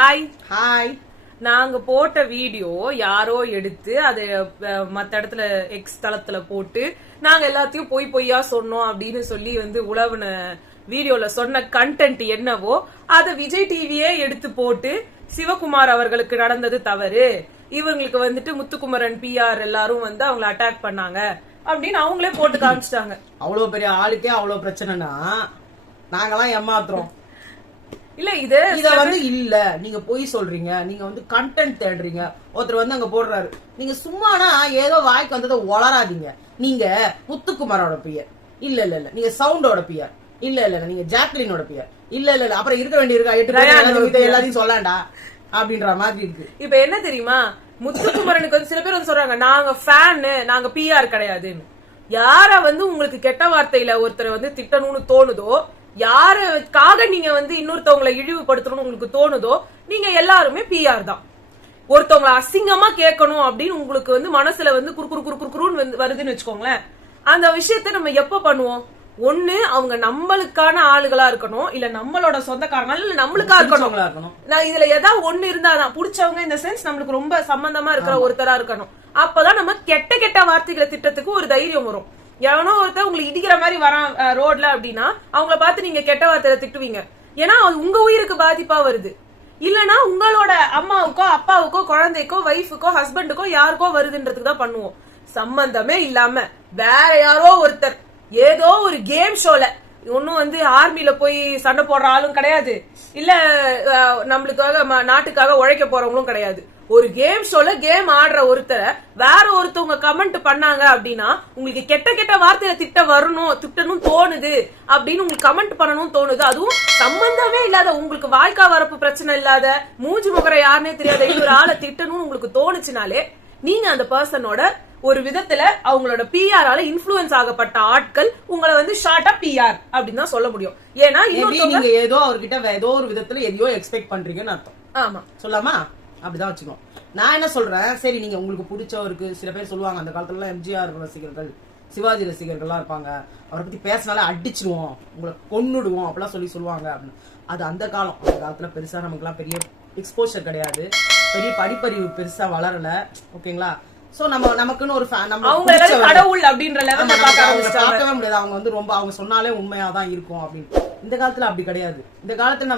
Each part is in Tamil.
Hi hi. நாங்க போட்ட வீடியோ யாரோ எடுத்து அது மத்த இடத்துல எக்ஸ் தளத்துல போட்டு நாங்க எல்லாத்தையும் பொய்யா சொன்னோம் அப்படின்னு சொல்லி உழவுன வீடியோல சொன்ன கண்டென்ட் என்னவோ அத விஜய் டிவியே எடுத்து போட்டு சிவகுமார் அவர்களுக்கு நடந்தது தவறு, இவங்களுக்கு முத்துக்குமரன் பிஆர் எல்லாரும் அவங்களை அட்டாக் பண்ணாங்க அப்படின்னு அவங்களே போட்டு காமிச்சிட்டாங்க. அவ்வளவு பெரிய ஆளுக்கே அவ்வளவு பிரச்சனைனா நாங்கெல்லாம் ஏமாத்துறோம் இல்ல. இல்ல நீங்க பொய் சொல்றீங்க, நீங்க கண்டென்ட் தேடுறீங்க. ஒருத்தர் அங்க போடுறாரு, நீங்க சும்மானா ஏதோ வாய்க்கு வந்ததை வளராதீங்க. நீங்க முத்துக்குமாரோட பியர் இல்ல இல்ல இல்ல, நீங்க சவுண்டோட பியர் இல்ல இல்ல இல்ல, நீங்க ஜாக்லினோட பியர் இல்ல இல்ல இல்ல, அப்புறம் இருக்க வேண்டியிருக்கா 8 பேர் எல்லாத்தையும் சொல்லாண்டா அப்படின்ற மாதிரி இருக்கு. இப்ப என்ன தெரியுமா, முத்துக்குமரனுக்கு சில பேர் சொல்றாங்க நாங்க ஃபேன், நாங்க பிஆர் கிடையாதுன்னு. யார உங்களுக்கு கெட்ட வார்த்தையில ஒருத்தர் திட்டணும்னு தோணுதோ, யாருக்காக நீங்க இன்னொருத்தவங்களை இழிவுபடுத்தணும்னு உங்களுக்கு தோணுதோ, நீங்க எல்லாருமே பிஆர் தான். ஒருத்தவங்களை அசிங்கமா கேட்கணும் அப்படின்னு உங்களுக்கு மனசுல குறுக்குறுன்னு வருதுன்னு வச்சுக்கோங்களேன். அந்த விஷயத்த நம்ம எப்ப பண்ணுவோம்? ஒண்ணு அவங்க நம்மளுக்கான ஆளுகளா இருக்கணும், இல்ல நம்மளோட சொந்தக்காரங்க, இல்ல நம்மளுக்கா இருக்கணும். நான் இதுல ஏதாவது ஒண்ணு இருந்தாதான் பிடிச்சவங்க, இந்த சென்ஸ் நம்மளுக்கு ரொம்ப சம்பந்தமா இருக்கிற ஒருத்தரா இருக்கணும். அப்பதான் நம்ம கெட்ட கெட்ட வார்த்தைகளை திட்டத்துக்கு ஒரு தைரியம் வரும். எவனோ ஒருத்தர் உங்களுக்கு இடிக்கிற மாதிரி வரான் ரோட்ல அப்படின்னா அவங்கள பார்த்து நீங்க கெட்ட வார்த்தையில திட்டுவீங்க. ஏன்னா அது உங்க உயிருக்கு பாதிப்பா வருது. இல்லனா உங்களோட அம்மாவுக்கோ அப்பாவுக்கோ குழந்தைக்கோ வைஃபுக்கோ ஹஸ்பண்டுக்கோ யாருக்கோ வருதுன்றதுக்கு தான் பண்ணுவோம். சம்பந்தமே இல்லாம வேற யாரோ ஒருத்தர் ஏதோ ஒரு கேம் ஷோல ஒன்னும் ஆர்மில போய் சண்டை போடுற ஆளும் கிடையாது, இல்ல நம்மளுக்காக நாட்டுக்காக உழைக்க போறவங்களும் கிடையாது. ஒரு கேம் ஷோல கேம் ஆடுற ஒருத்தரை வேற ஒருத்தவங்க கமெண்ட் பண்ணாங்க அப்படின்னா உங்களுக்கு கெட்ட கெட்ட வார்த்தையில திட்டணும் தோணுது அப்படின்னு உங்களுக்கு கமெண்ட் பண்ணணும் தோணுது. அதுவும் சம்பந்தமே இல்லாத, உங்களுக்கு வாழ்க்கை வரப்பு பிரச்சனை இல்லாத, மூஞ்சி முகர யாருன்னே தெரியாத ஒரு ஆளை திட்டணும்னு உங்களுக்கு தோணுச்சுனாலே நீங்க அந்த பர்சனோட ஒரு விதத்துல அவங்களோட பிஆரால இன்ஃப்ளூயன்ஸ் ஆகப்பட்ட ஆட்கள் உங்களை ஷார்ட்டா பிஆர் அப்படின்னு தான் சொல்ல முடியும். ஏன்னா நீங்க ஏதோ அவர்கிட்ட ஏதோ ஒரு விதத்துல எதையோ எக்ஸ்பெக்ட் பண்றீங்கன்னு அர்த்தம். ஆமா, சொல்லாமா? அப்படிதான் வச்சுக்கணும். நான் என்ன சொல்றேன், சரி நீங்க உங்களுக்கு பிடிச்சவருக்கு சில பேர் சொல்லுவாங்க, அந்த காலத்துல எம்ஜிஆர் ரசிகர்கள், சிவாஜி ரசிகர்கள்லாம் இருப்பாங்க, அவரை பத்தி பேசினாலே அடிச்சிருவோம், உங்களை கொன்னுடுவோம் அப்படிலாம் சொல்லுவாங்க அப்படின்னு. அது அந்த காலம். அந்த காலத்துல பெருசா நமக்கு எல்லாம் பெரிய எக்ஸ்போஷர் கிடையாது, பெரிய படிப்பறிவு பெருசா வளரல. ஓகேங்களா? சோ நமக்குன்னு ஒரு கடவுள் அப்படின்ற லெவல்ல பார்க்கவே முடியாது. அவங்க ரொம்ப அவங்க சொன்னாலே உண்மையாதான் இருக்கும் அப்படின்னு. இந்த காலத்துல அப்படி கிடையாது. இந்த காலத்துல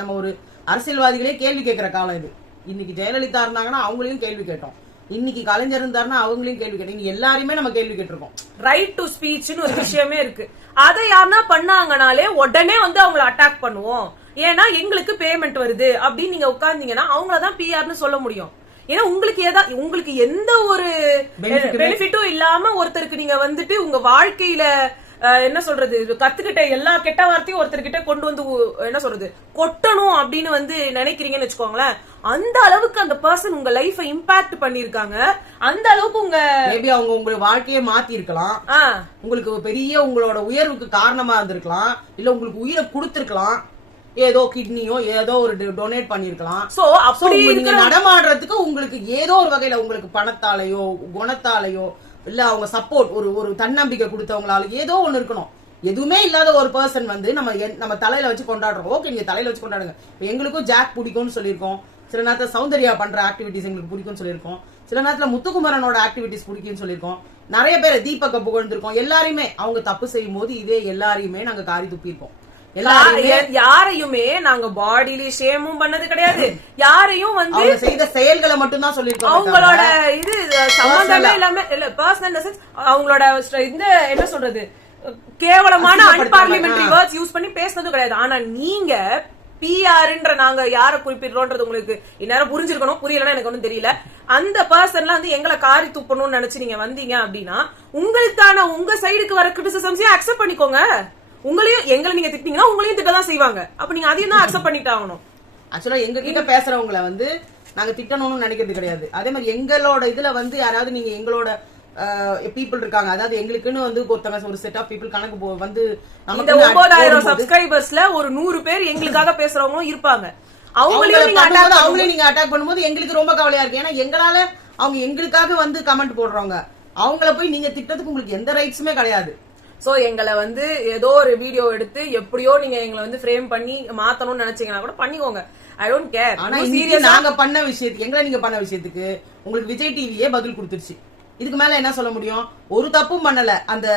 நம்ம ஒரு அரசியல்வாதிகளே கேள்வி கேட்கிற காலம் இது. இன்னைக்கு ஜெயலலிதா இருந்தாங்கன்னா அவங்களையும் கேள்வி கேட்டோம், இன்னைக்கு கலைஞர் இருந்தாருன்னா அவங்களையும் கேள்வி கேட்டோம், எல்லாருமே நம்ம கேள்வி கேட்டிருக்கோம். ரைட் டு ஸ்பீச்னு ஒரு விஷயமே இருக்கு. அதை யாருன்னா பண்ணாங்கனாலே உடனே அவங்களை அட்டாக் பண்ணுவோம். ஏன்னா எங்களுக்கு பேமெண்ட் வருது அப்படின்னு நீங்க உட்கார்ந்தீங்கன்னா அவங்களதான் பிஆர்னு சொல்ல முடியும். ஏன்னா உங்களுக்கு எந்த ஒரு பெனிஃபிட்டும் இல்லாம ஒருத்தருக்கு நீங்க உங்க வாழ்க்கையில என்ன சொல்றது, கத்துக்கிட்ட எல்லா கெட்ட வார்த்தையும் ஒருத்தர்கிட்ட கொண்டு என்ன சொல்றது கொட்டணும் அப்படின்னு நினைக்கிறீங்கன்னு வச்சுக்கோங்களேன். அந்த அளவுக்கு அந்த பர்சன் உங்க லைஃப இம்பாக்ட் பண்ணிருக்காங்க. அந்த அளவுக்கு உங்க வாழ்க்கையை மாத்தி இருக்கலாம், உங்களுக்கு பெரிய உங்களோட உயர்வுக்கு காரணமா இருந்திருக்கலாம், இல்ல உங்களுக்கு உயிரை கொடுத்திருக்கலாம், ஏதோ கிட்னியோ ஏதோ ஒரு டொனேட் பண்ணிருக்கலாம். சோ அப்படி நீங்க நடமாடுறதுக்கு உங்களுக்கு ஏதோ ஒரு வகையில உங்களுக்கு பணத்தாலேயோ குணத்தாலேயோ இல்ல அவங்க சப்போர்ட் ஒரு தன்னம்பிக்கை கொடுத்தவங்களால ஏதோ ஒண்ணு இருக்கணும். எதுவுமே இல்லாத ஒரு பர்சன் நம்ம தலையில வச்சு கொண்டாடுறோம். ஓகே, நீங்க தலையில வச்சு கொண்டாடுங்க. எங்களுக்கும் ஜாக் பிடிக்கும்னு சொல்லியிருக்கோம், சில நேரத்துல சௌந்தர்யா பண்ற ஆக்டிவிட்டிஸ் எங்களுக்கு பிடிக்கும்னு சொல்லியிருக்கோம், சில நேரத்துல முத்துக்குமரனோட ஆக்டிவிட்டிஸ் பிடிக்கும்னு சொல்லியிருக்கோம், நிறைய பேர் தீபக்க புகழ்ந்திருக்கோம். எல்லாருமே அவங்க தப்பு செய்யும் போது இதே எல்லாரையுமே நாங்க காரி துப்பியிருக்கோம். யாரையுமே நாங்க பாடியில ஷேமும் பண்ணது கிடையாது, யாரையும் செய்த செயல்களை மட்டும் தான் சொல்லிருக்கோம். அவங்களோட இது சம்பந்தமே இல்லாம இல்ல பர்சனல் சென்ஸ் அவங்களோட இந்த என்ன சொல்றது கேவலமான அன்பார்லிமெண்டரி வேர்ட்ஸ் யூஸ் பண்ணி பேசுனது கிடையாது. ஆனா நீங்க பிஆர்ன்ற நாங்க யார குறிப்பிடுறோம்ன்றது உங்களுக்கு இந்நேரம் புரிஞ்சிருக்கணும். புரியலன்னா எனக்கு ஒன்னும் தெரியல. அந்த பர்சன்லாம் எங்களை காரி துப்பணும்னு நினைச்சு நீங்க வந்தீங்க அப்படின்னா உங்களுக்கான உங்க சைடுக்கு வர கிரிட்டிசிசம்ஸையும் அக்செப்ட் பண்ணிக்கோங்க. உங்களையும் எங்களை நீங்க திட்டிங்கன்னா உங்களையும் திட்டதான் செய்வாங்க. அப்ப நீங்க அதையும் தான் அக்செப்ட் பண்ணிட்டு ஆகணும். ஆக்சுவலா எங்க கிட்ட பேசுறவங்களை நாங்க திட்டணும்னு நினைக்கிறது கிடையாது. அதே மாதிரி எங்களோட இதுல யாராவது நீங்க எங்களோட பீப்புள் இருக்காங்க, அதாவது எங்களுக்குன்னு ஒருத்தங்க ஒரு செட் ஆஃப் பீப்புள் கணக்கு இந்த 9000 சப்ஸ்கிரைபர்ஸ்ல ஒரு 100 பேர் எங்களுக்காக பேசுறவங்களும் இருப்பாங்க. அவங்களையும் நீங்க அட்டாக் பண்ணும்போது எங்களுக்கு ரொம்ப கவலையா இருக்கு. ஏன்னா எங்களால அவங்க எங்களுக்காக கமெண்ட் போடுறவங்க, அவங்கள போய் நீங்க திட்டத்துக்கு உங்களுக்கு எந்த ரைட்ஸுமே கிடையாது. சோ எங்களை வந்து ஏதோ ஒரு வீடியோ எடுத்து எப்படியோ நீங்க எங்களை வந்து ஃப்ரேம் பண்ணி மாத்தணும்னு நினைச்சீங்கன்னா கூட பண்ணிக்கோங்க. I don't care. ஆனா நாங்க பண்ண விஷயத்துக்கு எங்களை நீங்க பண்ண விஷயத்துக்கு உங்களுக்கு விஜய் டிவியே பதில் கொடுத்துருச்சு. இதுக்கு மேல என்ன சொல்ல முடியும்? ஒரு தப்பும் பண்ணல அந்த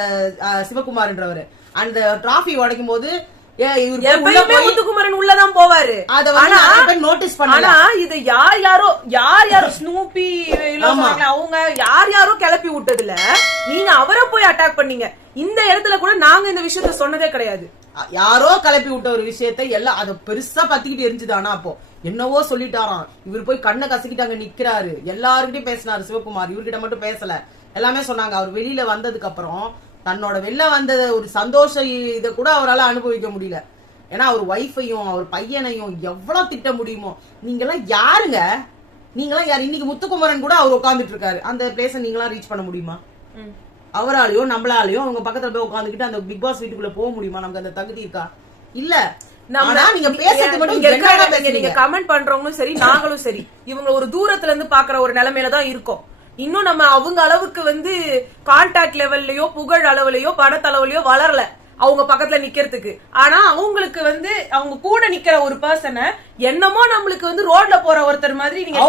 சிவகுமார்ன்றவரு. அந்த டிராஃபி உடைக்கும் போது முத்துக்குமரன் உள்ளதான் போவாரு. நோட்டீஸ் பண்ணா இது யார் யாரோ ஸ்னூபி அவங்க யாரோ கிளப்பி விட்டதுல நீங்க அவரை போய் அட்டாக் பண்ணீங்க. இந்த இடத்துல கூட நாங்க இந்த விஷயத்த சொன்னதே கிடையாது. யாரோ கிளப்பி விட்ட ஒரு விஷயத்தை எல்லாம் அதை பெருசா பத்திக்கிட்டு எரிஞ்சுதானா அப்போ என்னவோ சொல்லிட்டாராம். இவர் போய் கண்ணை கசக்கிட்டு அங்க நிக்கிறாரு. எல்லாருக்கிட்டையும் பேசினாரு சிவகுமார். இவர்கிட்ட மட்டும் பேசல. எல்லாமே சொன்னாங்க. அவர் வெளியில வந்ததுக்கு அப்புறம் தன்னோட வெளில வந்த ஒரு சந்தோஷ இத கூட அவரால் அனுபவிக்க முடியல. ஏன்னா அவர் ஒய்ஃபையும் அவர் பையனையும் எவ்வளவு திட்ட முடியுமோ. நீங்க எல்லாம் யாருங்க? நீங்களாம் யாரு? இன்னைக்கு முத்துக்குமரன் கூட அவர் உட்கார்ந்துட்டு இருக்காரு. அந்த பிளேஸ நீங்களாம் ரீச் பண்ண முடியுமா? அவராலையோ நம்மளாலையோ அவங்க பக்கத்துல போய் உட்காந்துக்கிட்டு அந்த பிக் பாஸ் வீட்டுக்குள்ள போக முடியுமா? நமக்கு அந்த தகுதி இருக்கா? இல்ல. நீங்க கமெண்ட் பண்றவங்களும் சரி நாங்களும் சரி இவங்க ஒரு தூரத்துல இருந்து பாக்குற ஒரு நிலைமையில தான் இருக்கோம். இன்னும் நம்ம அவங்க அளவுக்கு வந்து கான்டாக்ட் லெவல்லயோ புகழ் அளவுலயோ பணத்தளவுலயோ வளரல அவங்க பக்கத்துல நிக்கிறதுக்கு. ஆனா அவங்களுக்கு வந்து அவங்க கூட நிக்கிற ஒரு பர்சனை என்னமோ நம்மளுக்கு வந்து ரோட்ல போற ஒருத்தர் மாதிரி நீங்க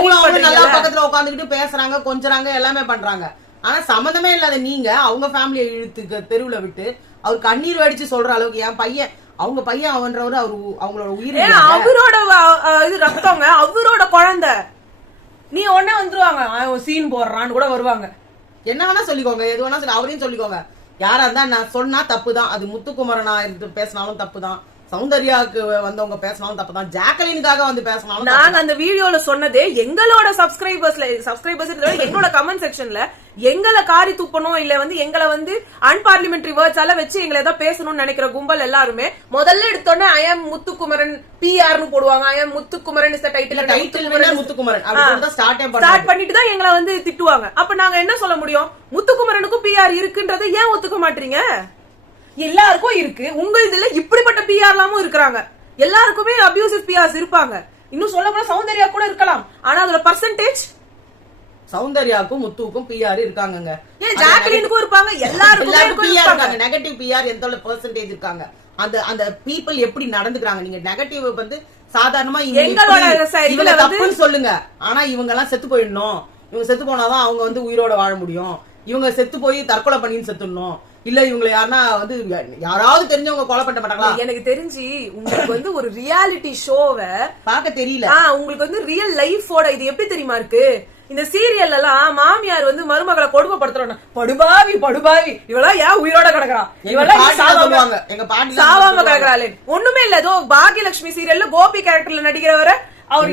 பக்கத்துல உட்காந்துக்கிட்டு பேசுறாங்க, கொஞ்சறாங்க, எல்லாமே பண்றாங்க. ஆனா சம்மந்தமே இல்லாத நீங்க அவங்க ஃபேமிலியை இழுத்துக்க தெருவுல விட்டு அவர் கண்ணீர் வடிச்சு சொல்ற அளவுக்கு என் பையன் அவங்க பையன் அவன்றவரு அவங்களோட உயிர் அவரோட இது ரத்தவங்க அவரோட குழந்தை. நீ உடனே வந்துருவாங்க சீன் போடுறான்னு கூட வருவாங்க. என்ன வேணா சொல்லிக்கோங்க, எது வேணா சொல்லி அவரையும் சொல்லிக்கோங்க. யாரா இருந்தா நான் சொன்னா தப்புதான். அது முத்துக்குமரனா இருந்து பேசினாலும் தப்புதான், சௌந்தர்யாவுக்கு வந்தவங்க பேசினாலும் தப்புதான், ஜாக்கலினுக்காக வந்து பேசினாலும். நாங்க அந்த வீடியோல சொன்னதே எங்களோட சப்ஸ்கிரைபர்ஸ் எங்களோட கமெண்ட் செக்ஷன்ல எங்களை காரி துப்பணும் இல்ல வந்து எங்களை வந்து அன்பார்லிமெண்டரி வேர்ட்ஸால வச்சு எங்களை ஏதாவது பேசணும்னு நினைக்கிற கும்பல் எல்லாருமே முதல்ல எடுத்தோன்னே ஐ எம் முத்துக்குமரன் பிஆர்னு போடுவாங்க. I am Muthukumaran is the title Muthukumaran start பண்ணிட்டு தான் எங்களை வந்து திட்டுவாங்க. அப்ப நாங்க என்ன சொல்ல முடியும்? முத்துக்குமரனுக்கும் பிஆர் இருக்குன்றதை ஏன் ஒத்துக்க மாட்டீங்க? எல்லாருக்கும் இருக்கு. உங்க இதுல இப்படிப்பட்ட பிஆர் எல்லாமும் இருக்கிறாங்க. எல்லாருக்குமே அபியூசிவ் பிஆர்ஸ் இருப்பாங்க. இன்னும் சொல்ல போனா சௌந்தர்யா கூட இருக்கலாம். ஆனா அதோட பர்சன்டேஜ் சௌந்தர்யாவுக்கும் முத்துவுக்கும் பிஆர் இருக்காங்க. ஏன் ஜாக்லினுக்கும் இருப்பாங்க. எல்லாருக்கும் இருக்காங்க. நெகட்டிவ் பிஆர் எந்த பர்சன்டேஜ் இருக்காங்க. அந்த பீப்புள் எப்படி நடந்துக்கிறாங்க. நீங்க நெகட்டிவ் வந்து சாதாரணமா இவங்க தப்புன்னு சொல்லுங்க. ஆனா இவங்க எல்லாம் செத்து போயிடணும். இவங்க செத்து போனாதான் அவங்க வந்து உயிரோட வாழ முடியும். இவங்க செத்து போய் தற்கொலை பண்ணி செத்துடணும். இல்ல இவங்களை யாருன்னா வந்து யாராவது தெரிஞ்சவங்க கொலை பண்ண மாட்டாங்களா? எனக்கு தெரிஞ்சு உங்களுக்கு வந்து ஒரு ரியாலிட்டி ஷோவை பார்க்க தெரியல. உங்களுக்கு வந்து ரியல் லைஃபோட இது எப்படி தெரியுமா இருக்கு? இந்த சீரியல் எல்லாம் மாமியார் வந்து மருமகளை கொடுமைப்படுத்துறோம். படுபாவி படுபாவி இவெல்லாம் ஏன் உயிரோட கிடக்குறா? இவெல்லாம் சாவாம கிடக்குறாளே. ஒண்ணுமே இல்ல. ஏதோ பாகியலட்சுமி சீரியல்ல கோபி கேரக்டர்ல நடிக்கிறவரை அவர்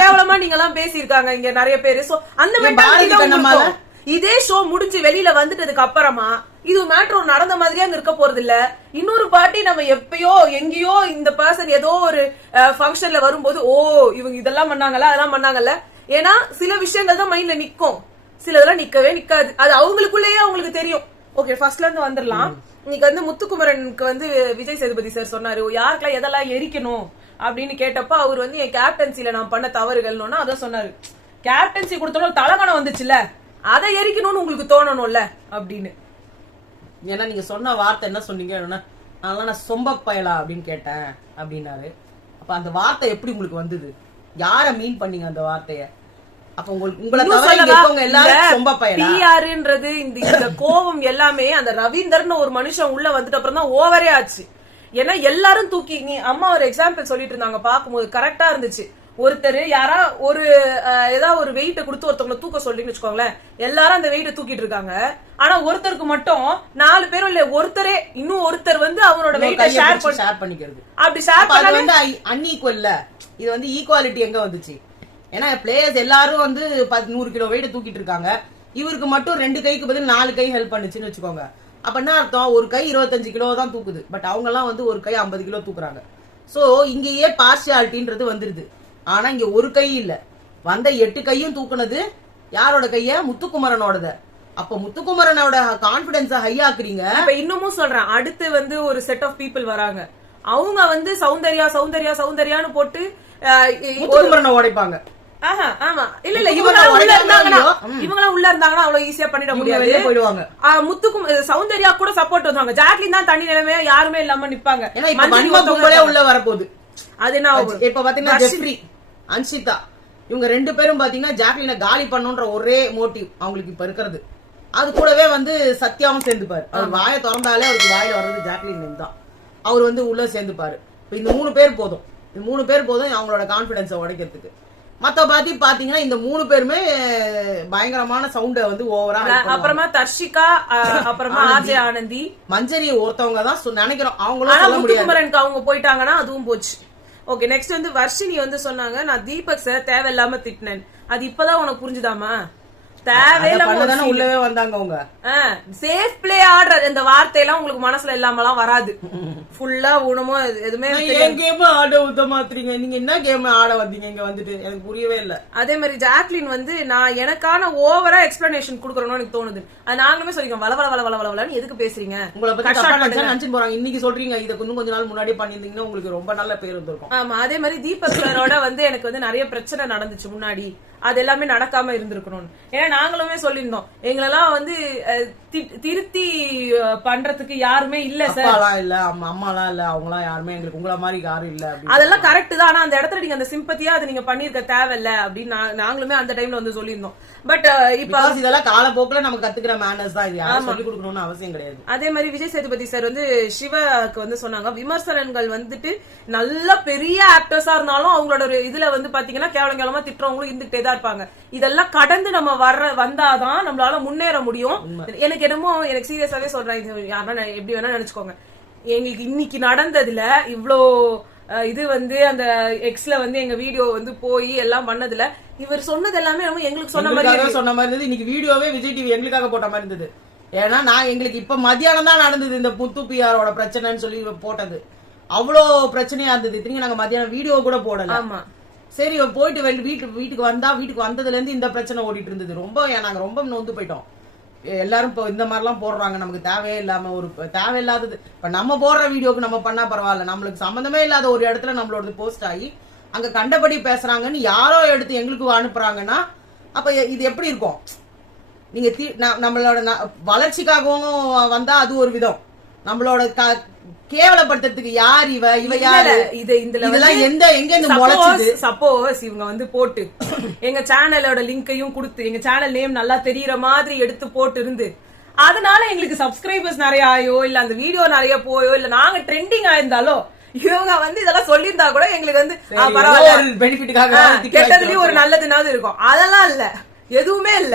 கேவலமா நீங்க எல்லாம் பேசியிருக்காங்க இங்க நிறைய பேரு. சோ அந்த மென்டாலிட்டி இதே ஷோ முடிஞ்சு வெளியில வந்துட்டதுக்கு அப்புறமா இது மேட்ரு நடந்த மாதிரியா இருக்க போறது இல்ல. இன்னொரு பாட்டி நம்ம எப்பயோ எங்கேயோ இந்த பர்சன் ஏதோ ஒரு ஃபங்க்ஷன்ல வரும்போது ஓ இவங்க இதெல்லாம் பண்ணாங்கல்ல அதெல்லாம் பண்ணாங்கல்ல. ஏன்னா சில விஷயங்கள் தான் மைண்ட்ல நிக்கும், சிலதெல்லாம் நிக்கவே நிக்காது. அது அவங்களுக்குள்ளேயே அவங்களுக்கு தெரியும். ஓகே ஃபர்ஸ்ட்ல இருந்து வந்துடலாம். இன்னைக்கு வந்து முத்துக்குமரனுக்கு வந்து விஜய் சேதுபதி சார் சொன்னாரு யாருக்கெல்லாம் எதெல்லாம் எரிக்கணும் அப்படின்னு கேட்டப்ப அவர் வந்து என் கேப்டன்சில நான் பண்ண தவறுகள்னு அதான் சொன்னாரு. கேப்டன்சி கொடுத்தோம் தலகணம் வந்துச்சுல்ல அதை எரிக்கணும்னு உங்களுக்கு தோணணும்ல அப்படின்னு. ஏன்னா நீங்க சொன்ன வார்த்தை என்ன சொன்னீங்க? அதனால நான் சொம்ப பயலா அப்படின்னு கேட்டேன் அப்படின்னாரு. அப்ப அந்த வார்த்தை எப்படி உங்களுக்கு வந்தது? யார மீன் பண்ணீங்க அந்த வார்த்தைய? அப்ப உங்களை எல்லாரும் சொம்ப பயலா பிஆர்ன்றது இந்த கோபம் எல்லாமே அந்த ரவீந்தர்னு ஒரு மனுஷன் உள்ள வந்துட்டு அப்புறம் தான் ஓவரே ஆச்சு. ஏன்னா எல்லாரும் தூக்கி நீ அம்மா ஒரு எக்ஸாம்பிள் சொல்லிட்டு இருந்தாங்க பாக்கும்போது கரெக்டா இருந்துச்சு. ஒருத்தர் யாரா ஒரு ஏதாவது ஒரு வெயிட்ட கொடுத்து ஒருத்தவங்களை தூக்க சொல்லின்னு வச்சுக்கோங்களேன். எல்லாரும் அந்த வெயிட்ட தூக்கிட்டு இருக்காங்க. ஆனா ஒருத்தருக்கு மட்டும் 4 பேரும் இல்ல ஒருத்தரே இன்னும் ஒருத்தர் வந்து அவரோட வெயிட்ட ஷேர் பண்ணிக்கிறது. அப்படி ஷேர் பண்ணாலும் அன்ஈக்குவல் இல்ல. இது வந்து ஈக்குவாலிட்டி எங்க வந்துச்சு? ஏன்னா பிளேயர்ஸ் எல்லாரும் வந்து 100 கிலோ வெயிட்ட தூக்கிட்டு இருக்காங்க. இவருக்கு மட்டும் 2 கைக்கு பதில் 4 கை ஹெல்ப் பண்ணுச்சுன்னு வச்சுக்கோங்க. அப்ப என்ன அர்த்தம்? ஒரு கை 25 கிலோ தான் தூக்குது. பட் அவங்க எல்லாம் வந்து ஒரு கை 50 கிலோ தூக்குறாங்க. சோ இங்கேயே பார்ஷியாலிட்டின்றது வந்துருது. ஆனா இங்க ஒரு கை இல்ல, வந்த 8 கையும் தூக்குனது யாரோட கைய? முத்துக்குமரனோடத. அப்ப முத்துக்குமரனோட கான்பிடன்ஸ ஹை ஆக்குறீங்க. இப்ப இன்னமும் சொல்றேன், அடுத்து வந்து ஒரு செட் ஆஃப் பீப்புள் வராங்க. அவங்க வந்து சௌந்தர்யா சௌந்தர்யா சௌந்தர்யான்னு போட்டு முத்துக்குமரனை உடைப்பாங்க. ஆமா இல்ல இவங்க உள்ள இருந்தாங்கன்னா அவ்வளவு ஈஸியா பண்ணிட முடியாது. போயிடுவாங்க. முத்துக்கும் சௌந்தர்யா கூட சப்போர்ட் வந்தாங்க. ஜாக்லின் தான் தனி நிலைமையா யாருமே இல்லாம நிப்பாங்க. உள்ள வரப்போகுது. அது என்ன இப்ப பாத்தீங்கன்னா ஜெஃப்ரி, அன்ஷிதா இவங்க 2 பேரும் பாத்தீங்கன்னா ஜாக்லினை காலி பண்ணுன்ற ஒரே மோட்டிவ் அவங்களுக்கு இப்ப இருக்கிறது. அது கூடவே வந்து சத்யாவும் சேர்ந்துப்பாரு. அவர் வாயை திறந்தாலே அவருக்கு வாயில வர்றது ஜாக்லின் தான். அவர் வந்து உள்ள சேர்ந்துப்பாரு. இப்ப இந்த 3 பேர் போதும். இந்த 3 பேர் போதும் அவங்களோட கான்பிடன்ஸை உடைக்கிறதுக்கு. மத்த பாத்தீங்கன்னா இந்த 3 பேருமே பயங்கரமான சவுண்ட வந்து ஓவரா. அப்புறமா தர்ஷிகா, அப்புறமா ஆர்ஜே ஆனந்தி, மஞ்சரி ஒருத்தவங்க தான் நினைக்கிறோம். அவங்களும் முத்துக்குமரனுக்கு அவங்க போயிட்டாங்கன்னா அதுவும் போச்சு. ஓகே, நெக்ஸ்ட் வந்து வர்ஷினி வந்து சொன்னாங்க, நான் தீபக் சார் தேவையில்லாம திட்டினேன். அது இப்பதான் உனக்கு புரிஞ்சுதாமா? தேவையில்லாம உள்ளவே வந்தாங்க அவங்க. சேஃப் பிளே ஆடுற இந்த வார்த்தையெல்லாம் உங்களுக்கு மனசுல இல்லாமலாம் வராது. ஃபுல்லா ஊனமோ எதுவுமே கேம் ஆட விட மாட்டீங்க. நீங்க என்ன கேம் ஆட வந்தீங்க இங்க வந்துட்டு? எனக்கு புரியவே இல்ல. அதே மாதிரி ஜாக்லின் வந்து நான் எனக்கான ஓவரா எக்ஸ்பிளனேஷன் கொடுக்கறோம்னு எனக்கு தோணுது. அது நாங்களுமே சொல்லிக்கோம், வள வள வள வள வளன்னு எதுக்கு பேசுறீங்க? உங்களை பத்தி நினைச்சு போறாங்க. இன்னைக்கு சொல்றீங்க, இதை கொஞ்சம் நாள் முன்னாடி பண்ணிருந்தீங்கன்னா உங்களுக்கு ரொம்ப நல்ல பேர் வந்திருக்கும். ஆமா, அதே மாதிரி தீபக் சாரோட வந்து எனக்கு வந்து நிறைய பிரச்சனை நடந்துச்சு முன்னாடி. அது எல்லாமே நடக்காம இருந்திருக்கணும். ஏன்னா நாங்களுமே சொல்லியிருந்தோம், எங்களெல்லாம் வந்து திருத்தி பண்றதுக்கு யாருமே இல்ல சார். இல்ல அம்மாலாம் இல்ல, அவங்களாம் யாருமே எங்களுக்கு உங்கள மாதிரி யாரும் இல்ல. அதெல்லாம் கரெக்ட் தான். ஆனா அந்த இடத்துல நீங்க அந்த சிம்பத்தியா அதை நீங்க பண்ணிருக்க தேவையில்ல அப்படின்னு நாங்களுமே அந்த டைம்ல வந்து சொல்லியிருந்தோம். பட் இப்ப இதெல்லாம் காலப்போக்குல நம்ம கத்துக்கிற மேனர்ஸ் தான். இது யாரும் சொல்லி கொடுக்கணும்னு அவசியம் கிடையாது. அதே மாதிரி விஜய் சேதுபதி சார் வந்து சிவாக்கு வந்து சொன்னாங்க, விமர்சனங்கள் வந்துட்டு நல்ல பெரிய ஆக்டர்ஸா இருந்தாலும் அவங்களோட இதுல வந்து பாத்தீங்கன்னா கேவலமா திட்டுறவங்களும் இருந்துட்டே தான் இருப்பாங்க. இதெல்லாம் கடந்து நம்ம வந்தாதான் நம்மளால முன்னேற முடியும். எனக்கு என்னமோ எனக்கு சீரியஸாவே சொல்றேன், யாருன்னா எப்படி வேணா நினைச்சுக்கோங்க, எங்களுக்கு இன்னைக்கு நடந்ததுல இவ்ளோ இது வந்து அந்த எக்ஸ்ல வந்து எங்க வீடியோ வந்து போய் எல்லாம் பண்ணதுல இவர் சொன்னது எல்லாமே எங்களுக்கு சொன்ன மாதிரி இருந்தது. இன்னைக்கு வீடியோவே விஜய் டிவி எங்களுக்காக போட்ட மாதிரி இருந்தது. ஏன்னா நான் எங்களுக்கு இப்ப மத்தியானம் தான் நடந்தது இந்த முத்து பிஆரோட பிரச்சனைன்னு சொல்லி போட்டது. அவ்வளோ பிரச்சனையா இருந்தது. திரும்பி நாங்க மத்தியானம் வீடியோ கூட போடல. ஆமா, சரி போயிட்டு வீட்டுக்கு வந்ததுல இருந்து இந்த பிரச்சனை ஓடிட்டு இருந்தது. ரொம்ப நாங்க ரொம்ப நொந்து போயிட்டோம். எல்லாரும் இப்போ இந்த மாதிரிலாம் போடுறாங்க, நமக்கு தேவையே இல்லாம ஒரு தேவையில்லாதது. இப்ப நம்ம போடுற வீடியோக்கு நம்ம பண்ணா பரவாயில்ல, நம்மளுக்கு சம்பந்தமே இல்லாத ஒரு இடத்துல நம்மளோட போஸ்ட் ஆகி அங்க கண்டபடி பேசுறாங்கன்னு யாரோ எடுத்து எங்களுக்கு அனுப்புறாங்கன்னா அப்ப இது எப்படி இருக்கும்? நீங்க நம்மளோட வளர்ச்சிக்காகவும் வந்தா அது ஒரு விதம், நம்மளோட கேவலப்படுத்துறதுக்கு யார் இவ யாரு இதெல்லாம் எங்க இருந்து முளைச்சது? சப்போஸ் இவங்க வந்து போட்டு எங்க சேனலோட லிங்கையும் கொடுத்து எங்க சேனல் நேம் நல்லா தெரியற மாதிரி எடுத்து போட்டு இருந்து அதனால எங்களுக்கு சப்ஸ்கிரைபர்ஸ் நிறைய ஆயோ இல்ல அந்த வீடியோ நிறைய போயோ இல்ல நாங்க ட்ரெண்டிங் ஆயிருந்தாலோ இவங்க வந்து இதெல்லாம் சொல்லியிருந்தா கூட எங்களுக்கு வந்து பரவாயில்ல, கெட்டதுலயும் ஒரு நல்லதுனாவது இருக்கும். அதெல்லாம் இல்ல, எதுவுமே இல்ல.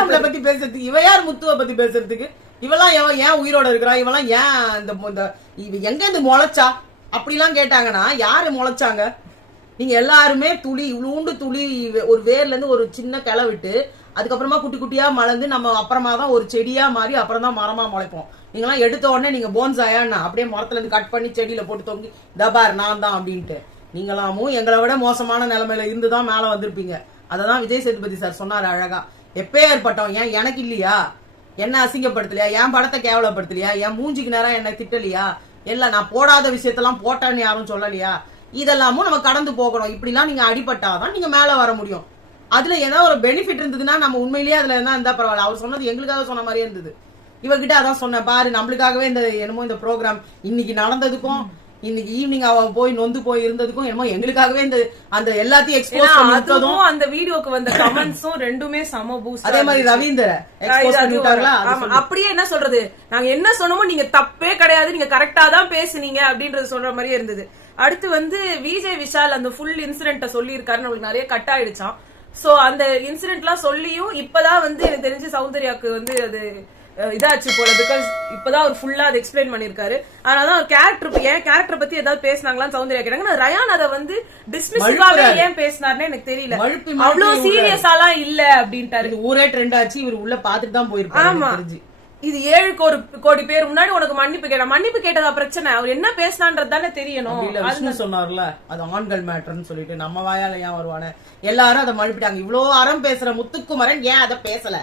நம்மளை பத்தி பேசுறதுக்கு இவ யார்? முத்துவ பத்தி பேசுறதுக்கு இவெல்லாம் ஏன் உயிரோட இருக்கிறா? இவெல்லாம் ஏன் எங்க இருந்து முளைச்சா அப்படிலாம் கேட்டாங்கன்னா யாரு முளைச்சாங்க? நீங்க எல்லாருமே துளி இவ்வளூண்டு துளி ஒரு வேர்ல இருந்து ஒரு சின்ன கிளை விட்டு அதுக்கப்புறமா குட்டி குட்டியா மலர்ந்து நம்ம அப்புறமா தான் ஒரு செடியா மாறி அப்புறம் தான் மரமா முளைப்போம். நீங்களாம் எடுத்த உடனே நீங்க போன்சாயான்னா அப்படியே மரத்துல இருந்து கட் பண்ணி செடியில போட்டு தொங்கி தபார் நான் தான் அப்படின்ட்டு நீங்களாமும் எங்களை விட மோசமான நிலைமையில இருந்துதான் மேல வந்திருப்பீங்க. அததான் விஜய் சேதுபதி சார் சொன்னாரு அழகா. எப்பேற்பட்டோம் ஏன் எனக்கு இல்லையா? என்ன அசிங்கப்படுத்தலையா? என் படத்தை கேவலப்படுத்தலையா? என் மூஞ்சிக்கு நேரம் என்ன திட்டலையா? எல்லாம் நான் போடாத விஷயத்தெல்லாம் போட்டான்னு யாரும் சொல்லலையா? இதெல்லாமும் நம்ம கடந்து போகணும். இப்படிலாம் நீங்க அடிபட்டாதான் நீங்க மேல வர முடியும். அதுல ஏதாவது ஒரு பெனிஃபிட் இருந்ததுன்னா நம்ம உண்மையிலேயே அதுல என்ன இருந்தா பரவாயில்ல. அவர் சொன்னது எங்களுக்காக சொன்ன மாதிரியே இருந்தது. இவகிட்ட அதான் சொன்ன பாரு, நம்மளுக்காகவே இந்த என்னமோ இந்த ப்ரோக்ராம் இன்னைக்கு நடந்ததுக்கும் இன்னைக்கு ஈவினிங் அவ போய் நொந்து போய் இருந்ததுக்கும் என்னமோ எங்களுக்காகவே இந்த அந்த எல்லாத்தையும் எக்ஸ்போஸ் பண்ணதும் அந்த வீடியோக்கு வந்த கமெண்ட்ஸும் ரெண்டுமே சம பூஸ்ட். அதே மாதிரி ரவீந்தர் எக்ஸ்போஸ் பண்ணிட்டாங்களா? அப்படியே என்ன சொல்றது, நாங்க என்ன சொன்னோமோ நீங்க தப்பே கிடையாது, நீங்க கரெக்டா தான் பேசுனீங்க அப்படின்றது சொல்ற மாதிரியே இருந்தது. அடுத்து வந்து விஜய் விஷால் அந்த ஃபுல் இன்சிடென்ட்ட சொல்லி இருக்காரு, நம்மளுக்கு நிறைய கட் ஆயிடுச்சான். சோ அந்த இன்சிடென்ட் எல்லாம் சொல்லியும் இப்பதான் வந்து எனக்கு தெரிஞ்சு சௌந்தர்யாக்கு வந்து அது இதாச்சு போல. பிகாஸ் இப்பதான் அவர் ஃபுல்லா அதை எக்ஸ்பிளைன் பண்ணிருக்காரு. அதனாலதான் ஒரு கேரக்டர் பத்தி ஏதாவது பேசினாங்களான்னு சௌந்தர்யா கேட்டாங்க. ரயான் அதை வந்து டிஸ்மிஸ்ஸிவாவே ஏன் பேசினாருன்னு எனக்கு தெரியல. அவ்வளவு சீரியஸாலாம் இல்ல அப்படின்ட்டாரு. ஊரே ட்ரெண்ட் ஆச்சு, இவர் உள்ள பாத்துட்டு தான் போயிருக்காரு. ஆமா, இது 7 கோடி பேர் முன்னாடி உனக்கு மன்னிப்பு கேட்ட மன்னிப்பு கேட்டதா பிரச்சனை? அவர் என்ன பேசினான்றது தானே தெரியணும். சொன்னார்ல அது ஆண்கள் மேட்டர்னு சொல்லிட்டு நம்ம வாயால ஏன் வருவானே எல்லாரும் அதை மழுப்பிட்டாங்க. இவ்வளவு அறம் பேசுற முத்துக்குமரன் ஏன் அதை பேசல?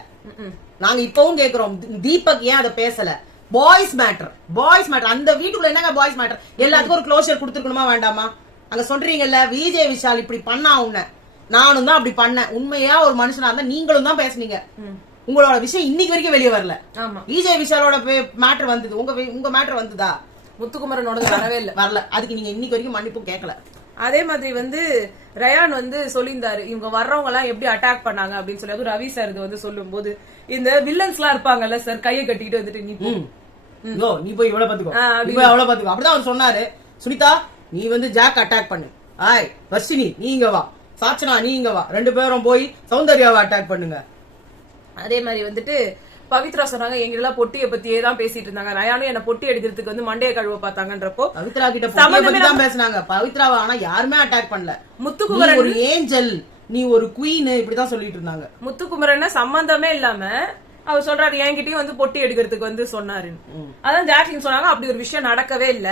நாங்க இப்பவும் கேக்குறோம், தீபக் ஏன் அதை பேசல? பாய்ஸ் மேட்டர் அந்த வீட்டுக்குள்ள என்னங்க பாய்ஸ் மேட்டர்? எல்லாத்துக்கும் ஒரு க்ளோஷர் கொடுத்துருக்கணுமா வேண்டாமா? அங்க சொல்றீங்கல்ல விஜய் விஷால் இப்படி பண்ணா உன்ன நானும் தான் அப்படி பண்ணேன். உண்மையா ஒரு மனுஷனா இருந்தா நீங்களும் தான் பேசுனீங்க. உங்களோட விஷயம் இன்னைக்கு வரைக்கும் வெளியே வரல. விஜய் விஷாலோட மேட்டர் வந்தது, உங்க மேட்டர் வந்ததா? முத்துக்குமரனோட வரவே இல்ல, வரல. அதுக்கு நீங்க இன்னைக்கு வரைக்கும் மன்னிப்பும் கேட்கல. அதே மாதிரி வந்து ரயான் வந்து சொல்லியிருந்தாரு இவங்க வர்றவங்க எல்லாம் எப்படி அட்டாக் பண்ணாங்க அப்படின்னு சொல்லி. அது ரவி சார் இது வந்து சொல்லும் போது இந்த வில்லன்ஸ் எல்லாம் இருப்பாங்கல்ல சார், கையை கட்டிக்கிட்டு வந்துட்டு நீ போய் இவ்வளவு பாத்துக்கோ, அவ்வளவு பாத்துக்கோ, அப்படிதான் அவர் சொன்னாரு. சுனிதா நீ வந்து ஜாக் அட்டாக் பண்ணு, ஆய் வர்ஷினி நீ இங்க வா, சாச்சனா நீ இங்க வா, 2 பேரும் போய் சௌந்தர்யாவை அட்டாக் பண்ணுங்க. அதே மாதிரி வந்துட்டு பவித்ரா சொன்னாங்க எங்கெல்லாம் பொட்டியை பத்தியே தான் பேசிட்டு இருந்தாங்க. ரயானும் என்ன பொட்டி எடுக்கிறதுக்கு வந்து மண்டைய கழுவ பாத்தாங்கன்றப்போ பவித்ரா கிட்ட தான் பேசினாங்க. பவித்ராவை ஆனா யாருமே அட்டாக் பண்ணல. முத்துக்குமரன் ஒரு ஏஞ்சல், நீ ஒரு குயின், இப்படிதான் சொல்லிட்டு இருந்தாங்க. முத்துக்குமரன் சம்பந்தமே இல்லாம அவர் சொல்றாரு என்கிட்டயும் வந்து பொட்டி எடுக்கிறதுக்கு வந்து சொன்னாரு. அதான் ஜாக்லின் சொன்னாங்க அப்படி ஒரு விஷயம் நடக்கவே இல்ல,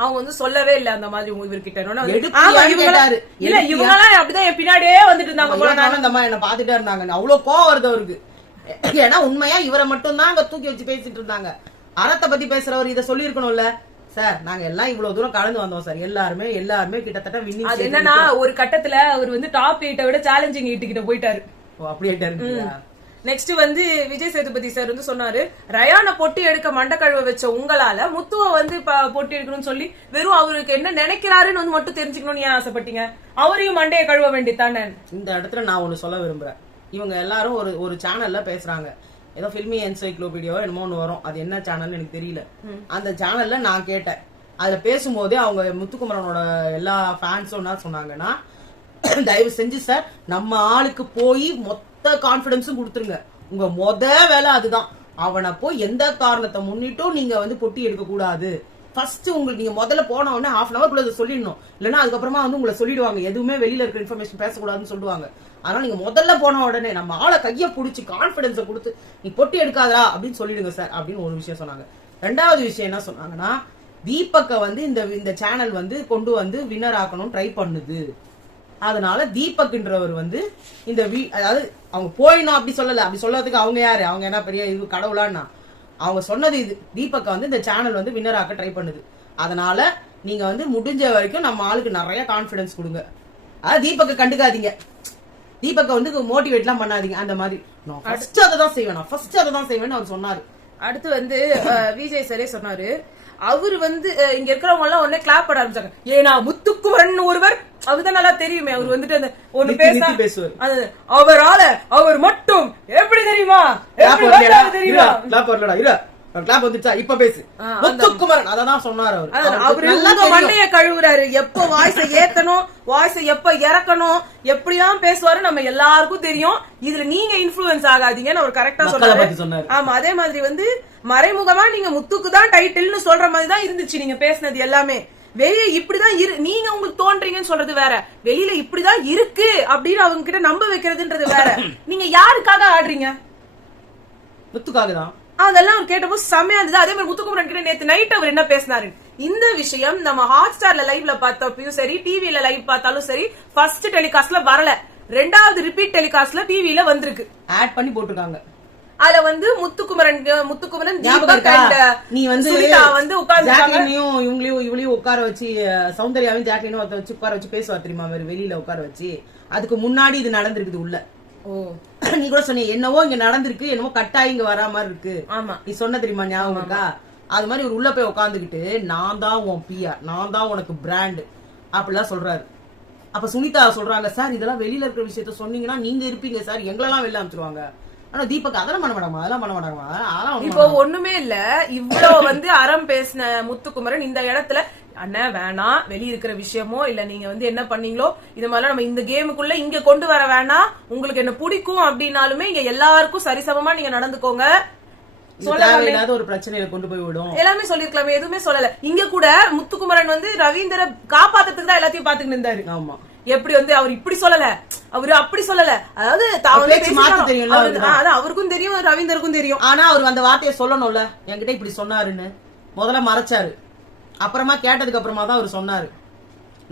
அவங்க வந்து சொல்லவே இல்ல அந்த மாதிரி இவர்கிட்ட. இல்ல இவங்க அப்படிதான் என் பின்னாடியே வந்துட்டு இருந்தாங்க, இந்த மாதிரி என்ன பாத்துட்டே இருந்தாங்க. அவ்வளவு கோவம் வருது அவருக்கு. ஏன்னா உண்மையா இவரை மட்டும் தான் அங்க தூக்கி வச்சு பேசிட்டு இருந்தாங்க. அறத்தை பத்தி பேசுறவர் இதை சொல்லி இருக்கணும்ல. சார் நாங்க எல்லாம் இவ்வளவு தூரம் கடந்து வந்தோம் சார், எல்லாருமே கிட்டத்தட்ட வின்னிங். அது என்னன்னா ஒரு கட்டத்துல அவர் வந்து டாப் 8 விட சேலஞ்சிங் 8 கிட்ட போயிட்டாரு. அப்படியே நெக்ஸ்ட் வந்து விஜய் சேதுபதி சார் வந்து சொன்னாரு ரயான பொட்டி எடுக்க மண்ட கழுவ வச்ச உங்களால முத்துவ வந்து பொட்டி எடுக்கணும்னு சொல்லி வெறும் அவருக்கு என்ன நினைக்கிறாருன்னு வந்து மட்டும் தெரிஞ்சுக்கணும்னு ஏன் ஆசைப்பட்டீங்க? அவரையும் மண்டையை கழுவ வேண்டியதானே. இந்த இடத்துல நான் ஒண்ணு சொல்ல விரும்புறேன். இவங்க எல்லாரும் ஒரு சேனல்ல பேசுறாங்க, ஏதோ பில்மி என்சைக்ளோபீடியோ என்னமோ ஒண்ணு வரும், அது என்ன சேனல்னு எனக்கு தெரியல. அந்த சேனல்ல நான் கேட்டேன், அதுல பேசும்போதே அவங்க முத்துக்குமரனோட எல்லா ஃபேன்ஸும் என்ன சொன்னாங்கன்னா, தயவு செஞ்சு சார் நம்ம ஆளுக்கு போய் மொத்த கான்பிடன்ஸும் கொடுத்துருங்க, உங்க வேலை அதுதான். அவனை போய் எந்த காரணத்தை முன்னிட்டும் நீங்க வந்து பொட்டி எடுக்க கூடாது. ஃபர்ஸ்ட் உங்களுக்கு நீங்க முதல்ல போன உடனே ½ hour குள்ள சொல்லிடணும், இல்லைன்னா அதுக்கப்புறமா வந்து உங்களை சொல்லிடுவாங்க எதுவுமே வெளியில இருக்கிற இன்ஃபர்மேஷன் பேசக்கூடாதுன்னு சொல்லுவாங்க. அதனால நீங்க முதல்ல போன உடனே நம்ம ஆளை கையை பிடிச்சி கான்பிடன்ஸை கொடுத்து நீ பொட்டி எடுக்காதா அப்படின்னு சொல்லிடுங்க சார் அப்படின்னு ஒரு விஷயம் சொன்னாங்க. 2வது விஷயம் என்ன சொன்னாங்கன்னா, தீபக்கை வந்து இந்த சேனல் வந்து கொண்டு வந்து வின்னர் ஆக்கணும் ட்ரை பண்ணுது. அதனால தீபக்ன்றவர் வந்து இந்த அதாவது அவங்க போயிடும் அப்படி சொல்லல. அப்படி சொல்றதுக்கு அவங்க யாரு, அவங்க என்ன பெரிய இது கடவுளான்னா, அவங்க சொன்னது இது, தீபக்கை வந்து இந்த சேனல் வந்து வின்னர் ஆக்க ட்ரை பண்ணுது. அதனால நீங்க வந்து முடிஞ்ச வரைக்கும் நம்ம ஆளுக்கு நிறைய கான்பிடன்ஸ் கொடுங்க. அதாவது தீபக்கை கண்டுக்காதீங்க, தீபக்கை வந்து மோட்டிவேட் எல்லாம் பண்ணாதீங்க. அந்த மாதிரி நான் ஃபர்ஸ்ட் அதை தான் செய்வேன் அவர் சொன்னாரு. அடுத்து வந்து விஜய் சாரே சொன்னாரு, அவரு வந்து இங்க இருக்கிறவங்க எல்லாம் உடனே கிளாப் பண்ண ஆரம்பிச்சாங்க. ஏன்னா முத்துக்குமரன் ஒருவர் அவர்தான் நல்லா தெரியுமே, அவர் வந்துட்டு அந்த ஒண்ணு பேசுவார், அவரால அவர் மட்டும் எப்படி தெரியுமா கிளாப் வந்துச்சா இப்ப பேசு முத்துக்குமரன் அததான் சொன்னாரு. அவரு மண்டைய கழுவுறாரு, எப்ப வாய்ஸை ஏத்தணும் வாய்ஸை எப்ப இறக்கணும் எப்படிதான் பேசுவாரு நம்ம எல்லாருக்கும் தெரியும். இதுல நீங்க இன்ஃபுளுன்ஸ் ஆகாதீங்கன்னு அவர் கரெக்டா சொன்னாரு. ஆமா, அதே மாதிரி வந்து மறைமுகமா நீங்க முத்துக்கு தான் டைட்டில்னு சொல்ற மாதிரி தான் இருந்துச்சு நீங்க பேசினது எல்லாமே. வெளியே இப்படிதான் நீங்க உங்களுக்கு தோன்றீங்கன்னு சொல்றது வேற, வெளியில இப்படிதான் இருக்கு அப்படின்னு அவங்க கிட்ட நம்ப வைக்கிறதுன்றது வேற. நீங்க யாருக்காக ஆடுறீங்க? முத்துக்காக தான். அதெல்லாம் அவர் கேட்டபோது செம்மையா இருந்தது. அதே மாதிரி முத்துக்குமரன் கிட்ட நேத்து நைட் அவர் என்ன பேசினாரு, இந்த விஷயம் நம்ம ஹாட் ஸ்டார்ல லைவ்ல பார்த்தப்பயும் சரி, டிவில லைவ் பார்த்தாலும் சரி, ஃபர்ஸ்ட் டெலிகாஸ்ட்ல வரல, 2வது ரிப்பீட் டெலிகாஸ்ட்ல டிவில வந்திருக்கு, ஆட் பண்ணி போட்டுருக்காங்க. அத வந்து முத்துக்குமரன் நீ வந்து ஜாக்லினையும் இவங்களையும் உட்கார வச்சு, சௌந்தர்யாவையும் ஜாக்லினும் வச்சு உட்கார வச்சு பேசுவா தெரியுமா வெளியில உட்கார வச்சு. அதுக்கு முன்னாடி இது நடந்திருக்குது உள்ள. நீ கூட சொன்ன என்னவோ இங்க நடந்திருக்கு, என்னவோ கட்டாயி இங்க வரா மாதிரி இருக்கு. ஆமா, நீ சொன்ன தெரியுமா, ஞாபகம் இருக்கா? அது மாதிரி ஒரு உள்ள போய் உட்காந்துக்கிட்டு நான் தான் உன் பிஆர், நான் தான் உனக்கு பிராண்ட் அப்படிலாம் சொல்றாரு. அப்ப சுனிதா சொல்றாங்க, சார் இதெல்லாம் வெளியில இருக்கிற விஷயத்த சொன்னீங்கன்னா நீங்க இருப்பீங்க சார், எங்களெல்லாம் வெளில அனுப்பிச்சிருவாங்க. ஆனா தீபக் அதெல்லாம் பண்ண மாட்டாங்க, அதெல்லாம் பண்ண மாட்டாங்க. இப்போ ஒண்ணுமே இல்ல, இவ்வளவு வந்து அறம் பேசின முத்துக்குமரன் இந்த இடத்துல அண்ணன் வேணாம், வெளிய இருக்கிற விஷயமோ இல்ல நீங்க வந்து என்ன பண்ணீங்களோ இது மாதிரி நம்ம இந்த கேமுக்குள்ள இங்க கொண்டு வர வேணாம், உங்களுக்கு என்ன பிடிக்கும் அப்படின்னாலுமே இங்க எல்லாருக்கும் சரிசமமா நீங்க நடந்துக்கோங்க, ஒரு பிரச்சனையில கொண்டு போய் விடும் எல்லாமே சொல்லிருக்கலாமே, எதுவுமே சொல்லல. இங்க கூட முத்துக்குமரன் வந்து ரவீந்திர காப்பாத்துறதுக்கு தான் எல்லாத்தையும் பாத்துக்கிட்டு இருந்தாரு. ஆமா, எப்படி வந்து அவர் இப்படி சொல்லல, அவரு அப்படி சொல்லல, அதாவது அவருக்கும் தெரியும் ரவீந்தருக்கும் தெரியும். ஆனா அவர் அந்த வார்த்தையை சொல்லணும்ல, என்கிட்ட இப்படி சொன்னாருன்னு முதல்ல மறைச்சாரு. அப்புறமா கேட்டதுக்கு அப்புறமா தான் அவர் சொன்னாரு,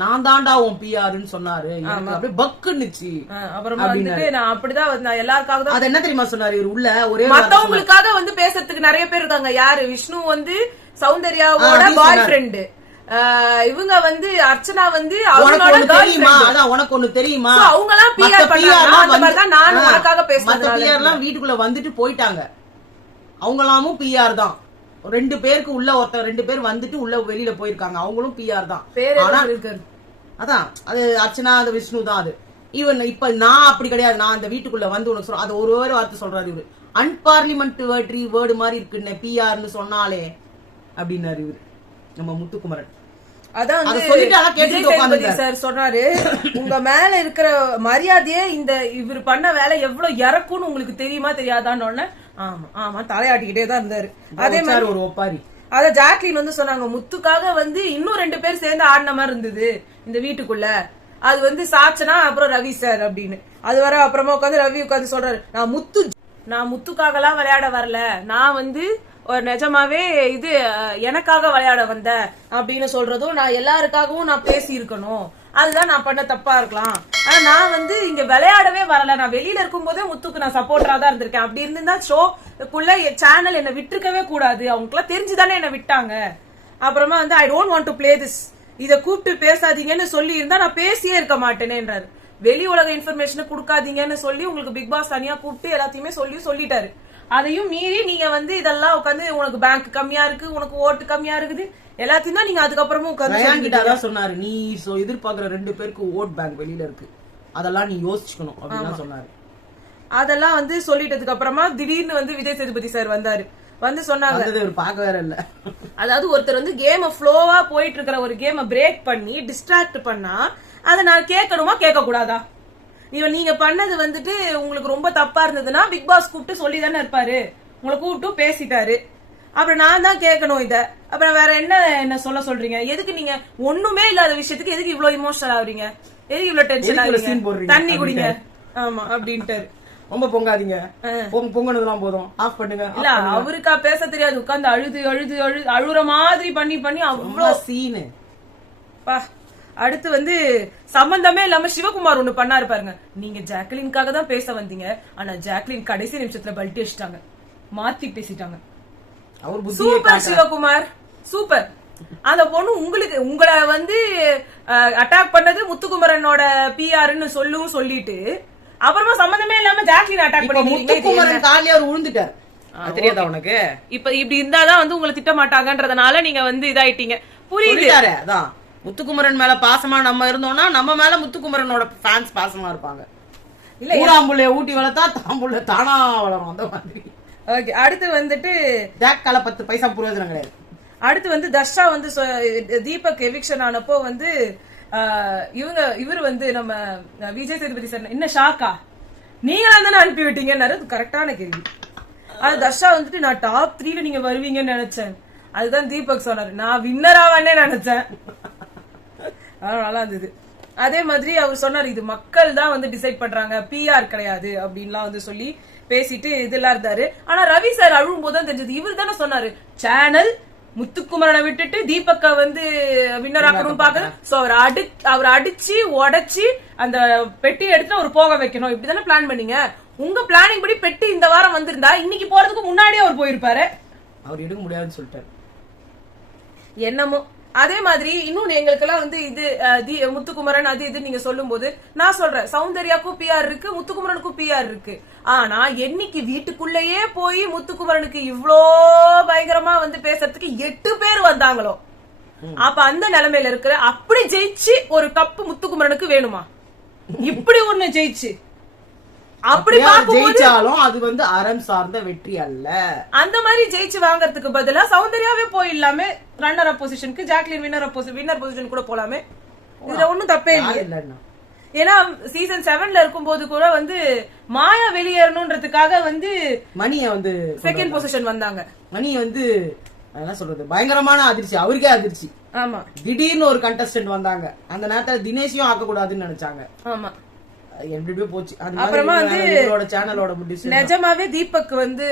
நான் தாண்டா உன் பிஆர்னு சொன்னாரு. அப்படியே பக்குன்னுச்சு. அப்புறமா வந்துட்டு நான் அப்படிதான் எல்லாருக்காக தான். அது என்ன தெரியுமா சொன்னாரு இவர் உள்ள, ஒரே மத்தவங்களுக்காக வந்து பேசுறதுக்கு நிறைய பேர் இருக்காங்க. யாரு? விஷ்ணு வந்து சௌந்தர்யாவோட பாய் ஃப்ரெண்டு, இவங்க வந்து அர்ச்சனா வந்து தெரியுமா, அதான் உனக்கு ஒண்ணு தெரியுமா, அவங்க எல்லாம் பிஆர் பண்ணாங்க. நானும் உனக்காக பேசுறேன். வீட்டுக்குள்ள வந்துட்டு போயிட்டாங்க, அவங்களாமும் பிஆர் தான். 2 பேருக்கு உள்ள ஒருத்தர் 2 பேர் வந்துட்டு உள்ள வெளியில போயிருக்காங்க, அவங்களும் பிஆர் தான். அதான் அது அர்ச்சனா, அது விஷ்ணு தான். அது இவன் இப்ப நான் அப்படி கிடையாது. நான் அந்த வீட்டுக்குள்ள வந்து உனக்கு சொல்றேன், அது ஒரு வார்த்தை சொல்றாரு இவரு, அன்பார்லிமெண்டரி வேர்டு மாதிரி இருக்குன்னு பிஆர்னு சொன்னாலே அப்படின்னாரு இவரு நம்ம முத்துக்குமரன். அதான் சார் சொன்னாரு, உங்க மேல இருக்கிற மரியாதையே இந்த இவர் பண்ண வேலை எவ்வளவு இறக்கும்னு உங்களுக்கு தெரியுமா தெரியாதான்னு. ஆமா ஆமா தலையாட்டிக்கிட்டே தான் இருந்தாரு. அதே மாதிரி ஒரு ஒப்பாரி. அத ஜாக்லின் வந்து சொன்னாங்க, முத்துக்காக வந்து இன்னும் 2 பேர் சேர்ந்து ஆடின மாதிரி இருந்தது இந்த வீட்டுக்குள்ள. அது வந்து சாச்சனா அப்புறம் ரவி சார் அப்படின்னு. அது வர அப்புறமா உட்காந்து ரவி உட்காந்து சொல்றாரு, நான் முத்துக்காக எல்லாம் விளையாட வரல, நான் வந்து ஒரு நிஜமாவே இது எனக்காக விளையாட வந்த அப்படின்னு சொல்றதும், நான் எல்லாருக்காகவும் நான் பேசி இருக்கணும், அதுதான் நான் பண்ண தப்பா இருக்கலாம். ஆனா நான் வந்து இங்க விளையாடவே வரல, நான் வெளியில இருக்கும் போதே முத்துக்கு நான் சப்போர்ட்டரா தான் இருந்திருக்கேன். அப்படி இருந்திருந்தா ஷோக்குள்ள சேனல் என்ன விட்டுருக்கவே கூடாது, அவங்களுக்குலாம் தெரிஞ்சுதானே என்ன விட்டாங்க. அப்புறமா வந்து I don't want to play this, இத கூப்பிட்டு பேசாதீங்கன்னு சொல்லி இருந்தா நான் பேசியே இருக்க மாட்டேனேன்றாரு. வெளி உலக இன்ஃபர்மேஷன் கொடுக்காதீங்கன்னு சொல்லி உங்களுக்கு பிக் பாஸ் தனியா கூப்பிட்டு எல்லாத்தையுமே சொல்லிட்டாரு. அதையும் மீறி நீங்க வந்து இதெல்லாம் உட்காந்து உனக்கு பேங்க் கம்மியா இருக்கு, உனக்கு ஓட்டு கம்மியா இருக்குது, எல்லாத்தையும் தான் நீங்க அதுக்கப்புறமா உட்காந்து சொன்னாரு. நீ எதிர்பார்க்கிற 2 பேருக்கு ஓட் பேங்க் வெளியில இருக்கு, அதெல்லாம் நீ யோசிச்சுக்கணும் அப்படின்னு சொன்னாரு. அதெல்லாம் வந்து சொல்லிட்டதுக்கு அப்புறமா திடீர்னு வந்து விஜய் சேதுபதி சார் வந்தாரு. வந்து சொன்னாங்க, பார்க்க வேற இல்ல, அதாவது ஒருத்தர் வந்து கேம ஃப்ளோவா போயிட்டு இருக்கிற ஒரு கேம பிரேக் பண்ணி டிஸ்ட்ராக்ட் பண்ணா அதை நான் கேட்கணுமா கேட்க கூடாதா? நீங்க பண்ணது வந்துட்டு உங்களுக்கு ரொம்ப தப்பா இருந்ததுன்னா பிக் பாஸ் கூப்பிட்டு சொல்லி தானே இருப்பாரு, உங்களை கூப்பிட்டு பேசிட்டாரு. அப்புறம் நான் தான் கேட்கணும் இத. அப்புறம் வேற என்ன சொல்றீங்க? எதுக்கு நீங்க ஒண்ணுமே இல்லாத விஷயத்துக்கு எதுக்கு இவ்வளவு இமோஷனல் ஆகுறீங்க, எதுக்கு இவ்வளவு டென்ஷன் ஆகுறீங்க, தண்ணி குடிங்க ஆமா அப்படின்ட்டாரு. ரொம்ப பொங்காதீங்க, பொங்கனதுலாம் போதும், ஆஃப் பண்ணுங்க. இல்ல அவருக்கா பேச தெரியாது, உட்கார்ந்து அழுற மாதிரி பண்ணி அவ்வளவு சீனு. அடுத்து வந்து சம்பந்தமே இல்லாம சிவகுமார் ஒண்ணு பண்ணாரு பாருங்க. நீங்க ஜாக்லின்காக தான் பேச வந்தீங்க, ஆனா ஜாக்லின் கடைசி நிமிஷத்துல பல்ட்டி அடிச்சிட்டாங்க, மாத்தி பேசிட்டாங்க. Super Sivakumar, super. அந்த பொண்ணு உங்களை வந்து அட்டாக் பண்ணது முத்துக்குமரனோட பிஆர்னு சொல்லிட்டு அப்புறமா சம்பந்தமே இல்லாம ஜாக்லின் அட்டாக் பண்ணி முத்துக்குமரன் காலியா விழுந்துட்டார். தெரியாதா உனக்கு? இப்ப இப்படி இருந்தாதான் வந்து உங்களை திட்ட மாட்டாங்கன்றதுனால நீங்க வந்து இதாயிட்டீங்க. புரியுது? அதான் முத்துக்குமரன் மேல பாசமா நம்ம இருந்தோம்னா நம்ம மேல முத்துக்குமரனோட ஃபேன்ஸ் பாசமா இருப்பாங்க. இல்ல ஊராம்புள்ளைய ஊட்டி வளர்த்தா தாம்புள்ள தானா வளரும், அந்த மாதிரி. ஓகே, அடுத்து வந்துட்டு ஜாக்கால 10 பைசா பிரயோஜனம் கிடையாது. அடுத்து வந்து தர்ஷா வந்து தீபக் எவிக்ஷன் ஆனப்போ வந்து இவர் வந்து நம்ம விஜய் சேதுபதி சார் என்ன ஷாக்கா நீங்களா தானே அனுப்பி விட்டீங்கன்னாரு. அது கரெக்டான கேள்வி. அது தர்ஷா வந்துட்டு நான் டாப் 3ல நீங்க வருவீங்கன்னு நினைச்சேன். அதுதான் தீபக் சொன்னாரு, நான் வின்னராவானே நினைச்சேன். நல்லா இருந்தது. அதே மாதிரி அவர் சொன்னார், இது மக்கள் தான் வந்து டிசைட் பண்றாங்க, பிஆர் கிடையாது அப்படின்லாம் வந்து சொல்லி பேசிட்டு இதெல்லாம் இருந்தாரு. ஆனா ரவி சார் அழுவும் போதுதான் தெரிஞ்சது, இவர் தானே சொன்னாரு சேனல் முத்துக்குமரனை விட்டுட்டு தீபக்க வந்து வின்னர் ஆக்கணும் பாக்குறது. சோ அவர் அடிச்சு உடைச்சு அந்த பெட்டி எடுத்து அவர் போக வைக்கணும், இப்படிதானே பிளான் பண்ணீங்க. உங்க பிளானிங் படி பெட்டி இந்த வாரம் வந்திருந்தா இன்னைக்கு போறதுக்கு முன்னாடியே அவர் போயிருப்பாரு. அவர் எடுக்க முடியாதுன்னு சொல்லிட்டாரு என்னமோ. அதே மாதிரி இன்னொன்னு எங்களுக்கு எல்லாம் வந்து இது முத்துக்குமரன் அது இது நீங்க சொல்லும் போது நான் சொல்றேன், சௌந்தர்யாக்கும் பிஆர் இருக்கு, முத்துக்குமரனுக்கும் பிஆர் இருக்கு. ஆனா என்னைக்கு வீட்டுக்குள்ளேயே போய் முத்துக்குமரனுக்கு இவ்ளோ பயங்கரமா வந்து பேசுறதுக்கு 8 பேர் வந்தாங்களோ, அப்ப அந்த நிலைமையில இருக்கிற அப்படி ஜெயிச்சு ஒரு கப்பு முத்துக்குமரனுக்கு வேணுமா? இப்படி ஒண்ணு ஜெயிச்சு அப்படி ஜெயிச்சாலும் அது வந்து அறம் சார்ந்த வெற்றி அல்ல. அந்த மாதிரி ஜெயிச்சு வாங்கறதுக்கு பதிலா சௌந்தர்யாவே போயிடலாமே, ரன்னர் அப் பொசிஷனுக்கு ஜாக்லின் வின்னர் பொசிஷன் கூட போலாமே. இதுல ஒண்ணும் தப்பே இல்லை. ஏன்னா சீசன் 7ல இருக்கும்போது கூட வந்து மாயா வெளியேறணும்ன்றதுக்காக வந்து மணிய வந்து செகண்ட் பொசிஷன் வந்தாங்க. மணி வந்து என்ன சொல்றது, பயங்கரமான அதிர்ச்சி, அவருக்கே அதிர்ச்சி. ஆமா, திடீர்னு ஒரு கண்டஸ்டன்ட் வந்தாங்க, அந்த நேரத்துல தினேஷையும் ஆக்க கூடாதுன்னு நினைச்சாங்க. ஆமா, அப்புறமா வந்து நிஜமாவே தீபக் வந்து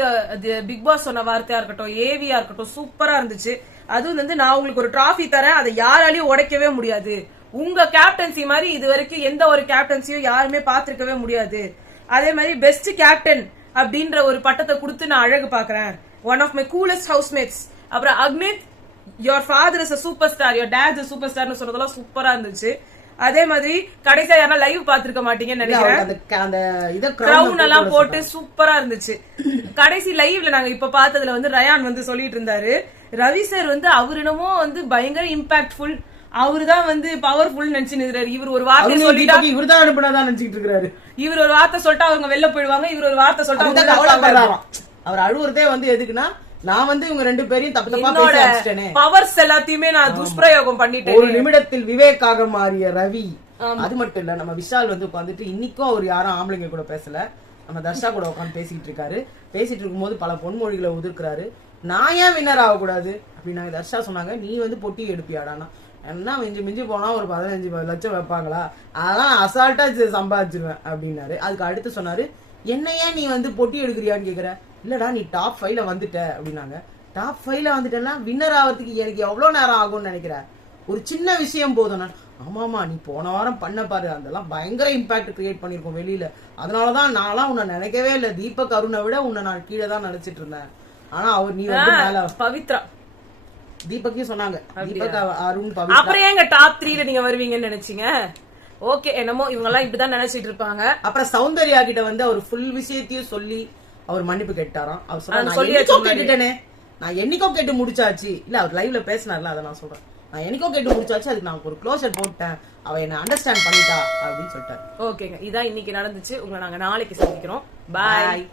பிக் பாஸ் சொன்ன வார்த்தையா இருக்கட்டும், ஏவியா இருக்கட்டும், சூப்பரா இருந்துச்சு. அதுவும் வந்து நான் உங்களுக்கு ஒரு டிராஃபி தரேன், அதை யாராலையும் உடைக்கவே முடியாது, உங்க கேப்டன்சி மாதிரி இது வரைக்கும் எந்த ஒரு கேப்டன்சியும் யாருமே பாத்திருக்கவே முடியாது. அதே மாதிரி பெஸ்ட் கேப்டன் அப்படின்ற ஒரு பட்டத்தை கொடுத்து நான் அழகு பாக்குறேன், one of my coolest housemates. அப்புறம் Agnith your father is a super star, your dad is super ஸ்டார்னு சொன்னதெல்லாம் சூப்பரா இருந்துச்சு. அதே மாதிரி கடைசியா யாரா லைவ் பாத்துருக்க மாட்டீங்கன்னு நினைக்கிறேன். கிரவுன் எல்லாம் போட்டு சூப்பரா இருந்துச்சு. கடைசி லைவ்ல நாங்க இப்ப பார்த்ததுல வந்து ரயான் வந்து சொல்லிட்டு இருந்தாரு, ரவி சார் வந்து அவரு என்னமோ வந்து பயங்கர இம்பாக்ட்ஃபுல், அவருதான் வந்து பவர்ஃபுல் நினைச்சுன்னு. இவர் ஒரு வார்த்தை சொல்லிட்டா இவர்தான் அனுப்பினதான் நினைச்சிட்டு இருக்காரு. இவர் ஒரு வார்த்தை சொல்லிட்டா அவங்க வெளில போயிடுவாங்க, இவர் ஒரு வார்த்தை சொல்லிட்டா அவர் அழுவுறதே வந்து எதுக்குன்னா, நான் வந்து இவங்க 2 பேரையும் தப்பு தப்பா பேசி அடிச்சிட்டேனே, பவர்ஸ் எல்லாத்தையுமே நான் துஷ்பிரயோகம் பண்ணிட்டேன். ஒரு நிமிடத்தில் விவேக்காக மாறிய ரவி. அது மட்டும் இல்ல, நம்ம விஷால் வந்து உட்காந்துட்டு இன்னைக்கும் அவர் யாரும் ஆம்பளைங்க கூட பேசல, நம்ம தர்ஷா கூட உட்காந்து பேசிட்டு இருக்காரு. பேசிட்டு இருக்கும்போது பல பொன்மொழிகளை உதிர்க்கிறாரு. நான் ஏன் வின்னர் ஆகக்கூடாது அப்படின்னு தர்ஷா சொன்னாங்க. நீ வந்து பொட்டி எடுப்பியாடானா, என்ன மிஞ்சி மிஞ்சி போனா ஒரு 15 லட்சம் வைப்பாங்களா, அதெல்லாம் அசால்ட்டா சம்பாதிச்சிருவேன் அப்படின்னாரு. அதுக்கு அடுத்து சொன்னாரு, என்ன ஏன் நீ வந்து பொட்டி எடுக்கிறியான்னு கேக்குற. இல்லடா நீ டாப் 5ல வந்துட்ட அப்படின்னாங்க. டாப் 5ல வந்துட்டேன்னா வின்னர் ஆகிறதுக்கு எனக்கு எவ்வளவு நேரம் ஆகும்னு நினைக்கிறேன், ஒரு சின்ன விஷயம் போதும். ஆமாமா நீ போன வாரம் பண்ண பாரு, அதெல்லாம் பயங்கர இம்பாக்ட் கிரியேட் பண்ணிருக்கோம் வெளியில, அதனாலதான் நான்லாம் உன்னை நினைக்கவே இல்லை, தீபக் அருணை விட உன்னை நான் கீழே தான் நினைச்சிட்டு இருந்தேன். ஆனா அவர் நீ வந்து மேல பவித்ரா தீபக்கையும் சொன்னாங்க, தீபக் அருண் பவித்ரா. அப்புறம் ஏங்க டாப் 3ல நீங்க வருவீங்கன்னு நினைச்சீங்க? ஓகே, என்னமோ இவங்க எல்லாம் இப்படிதான் நினைச்சிட்டு இருப்பாங்க. அப்புறம் சௌந்தர்யா கிட்ட வந்து அவர் ஃபுல் விஷயத்தையும் சொல்லி அவர் மன்னிப்பு கேட்டாராம். அவர் சொன்னாரு, நான் என்னைக்கோ கேட்டு முடிச்சாச்சு. இல்ல அவர் லைவ்ல பேசினார்ல, அதை நான் சொல்றேன், நான் என்னைக்கோ கேட்டு முடிச்சாச்சு, அதுக்கு நான் ஒரு க்ளோஷர் போட்டேன், அவ என்ன அண்டர்ஸ்டாண்ட் பண்ணிட்டா அப்படின்னு சொல்லிட்டாரு. ஓகேங்க, இதான் இன்னைக்கு நடந்துச்சு. உங்களை நாங்க நாளைக்கு சந்திக்கிறோம். பாய்.